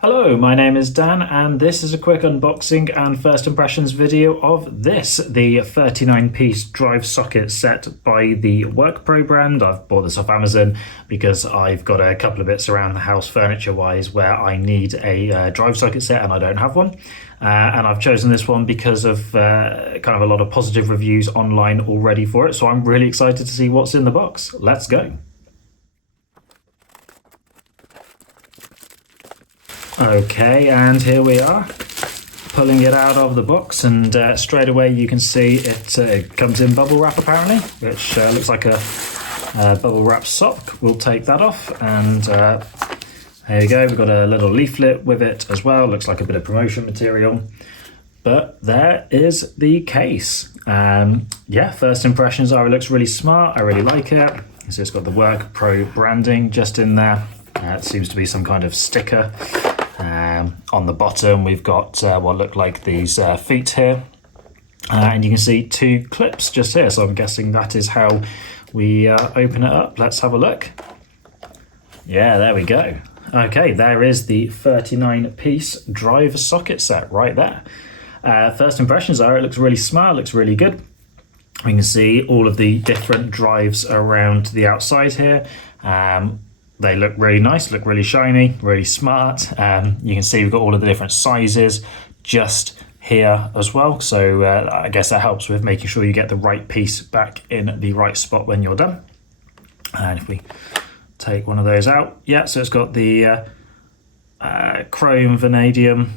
Hello, my name is Dan and this is a quick unboxing and first impressions video of this, the 39-piece drive socket set by the WorkPro brand. I've bought this off Amazon because I've got a couple of bits around the house furniture wise where I need a drive socket set and I don't have one. And I've chosen this one because of kind of a lot of positive reviews online already for it, so I'm really excited to see what's in the box. Let's go. Okay, and here we are, pulling it out of the box, and straight away you can see it comes in bubble wrap apparently, which looks like a bubble wrap sock. We'll take that off, and there you go, we've got a little leaflet with it as well, looks like a bit of promotion material. But there is the case. Yeah, first impressions are it looks really smart, I really like it. So it's got the WorkPro branding just in there. It seems to be some kind of sticker. On the bottom we've got what look like these feet here, and you can see two clips just here, so I'm guessing that is how we open it up. Let's have a look. Yeah, there we go. Okay, there is the 39-piece drive socket set right there. First impressions are it looks really smart, looks really good. We can see all of the different drives around the outside here. They look really nice, look really shiny, really smart. You can see we've got all of the different sizes just here as well. So I guess that helps with making sure you get the right piece back in the right spot when you're done. And if we take one of those out, yeah, so it's got the chrome vanadium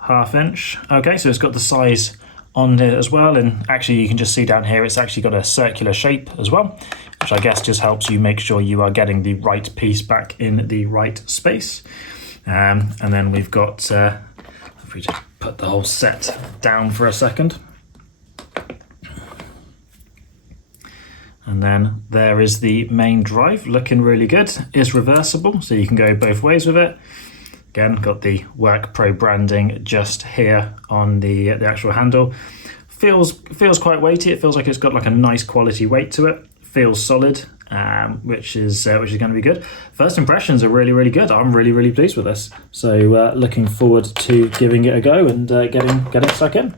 1/2 inch. Okay, so it's got the size on it as well, and actually you can just see down here it's actually got a circular shape as well, which I guess just helps you make sure you are getting the right piece back in the right space. And then we've got, if we just put the whole set down for a second, and then there is the main drive, looking really good. It's reversible, so you can go both ways with it. Again, got the WorkPro branding just here on the actual handle. Feels quite weighty. It feels like it's got like a nice quality weight to it. Feels solid, which is going to be good. First impressions are really good. I'm really pleased with this. So looking forward to giving it a go and getting stuck in.